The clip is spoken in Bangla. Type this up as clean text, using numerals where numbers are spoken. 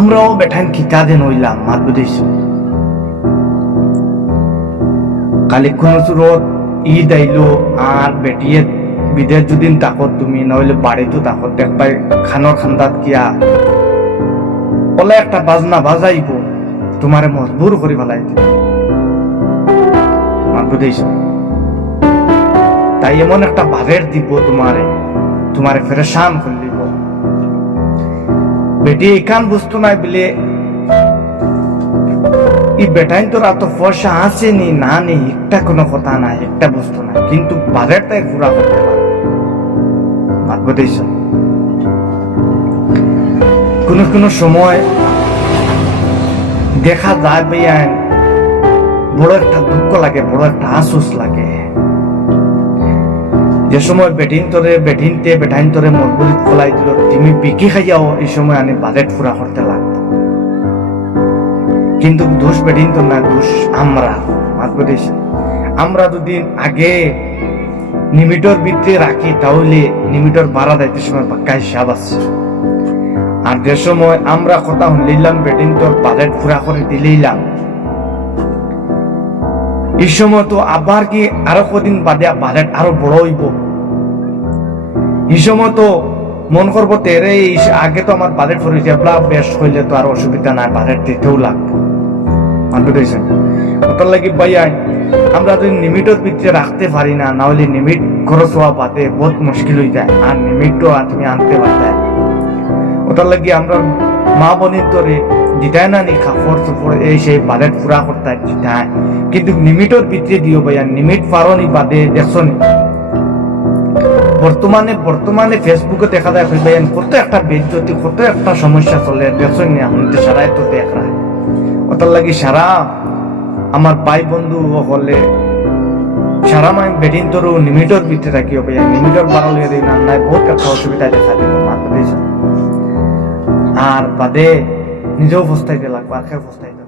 আমরাও বেঠান খিতা দেন হইলাম মাত বুঝেছ কালিক্ষণ সুরত ঈদ আইলো আর বেটিয়ে বিদেশ যদিন তাকত তুমি নইলে বাড়িতো তাকত দেখবাই খানোর খান্দাত কিয়া ওলা একটা বাজনা বাজাইব তোমারে মজবুর করে ফেলাই দিব মাত বুঝেছ তাই এমন একটা ভাবের দিব তোমারে ফেরেশান করে দিব বেটি এখান বুঝতো নাই বলে এই বেটাইন তোর এত ফর্সা আছে নি না নি একটা কোনো কথা নাই একটা বুঝতো না কিন্তু বাজার তাই পুরা করতে পারে মাতবো দেশ কোন সময় দেখা যায় বেআইন বড় একটা দুঃখ লাগে বড় একটা আফসোস লাগে যে সময় বেটাইন তোরে মজবুরি খোলাই দিল তুমি বিকি খাইয়াও এই সময় আনি বাজেট পুরা করতে লাগতো কিন্তু দোষ বেটিন তো না দোষ আমরা আমরা দুদিন আগে নিমিটর ভিতরে রাখি তাহলে নিমিটর বাড়া দায়িত্বের সময় বাক্কায় সাব আছে আর যে সময় আমরা কথা শুনলাম বেটিন তোর বাজেট পুরা করে দিলাম এই সময় তো আবার কি আরো কদিন বাদে বাজেট আরো বড় হইব এই সময় তো মন করবো তেরে আগে তো আমার বাজেট ফুরিয়েছে বেশ হইলে তো আর অসুবিধা নাই বাজেট দিতেও লাগবো মানতে দিয়েছেন ওটার লাগি ভাইয়াই আমরা যদি লিমিটের ভিতরে রাখতে পারি না হলে লিমিট খরচ হওয়া বাদে বহুত মুশকিল হয়ে যায় আর লিমিটও তুমি আনতে পারতে ওটার লাগি আমরা মা বোনের তোরে দিতাই না নি কাপড় চোপড় এই সেই বাজেট পুরা করতে দিতাই কিন্তু লিমিটের ভিতরে দিও ভাইয়া লিমিট পারনি বাদে দেখছো নি বর্তমানে ফেসবুকে দেখা যায় ভাইয়া কত একটা বেজ্জতি কত একটা সমস্যা চলে দেখছো নি আমাদের সারাই তো দেখা ওটার লাগি সারা আমার ভাই বন্ধু হলে সারা মাই বেটিন তোর লিমিটের ভিতরে রাখি ভাইয়া লিমিটের বাড়াল দিই না নাই বহুত একটা অসুবিধা দেখা দিব মাথা দিয়েছে আর বাদে নিজেও ফস্তাইতে লাগবে আর খেয়ে ফস্তাইতে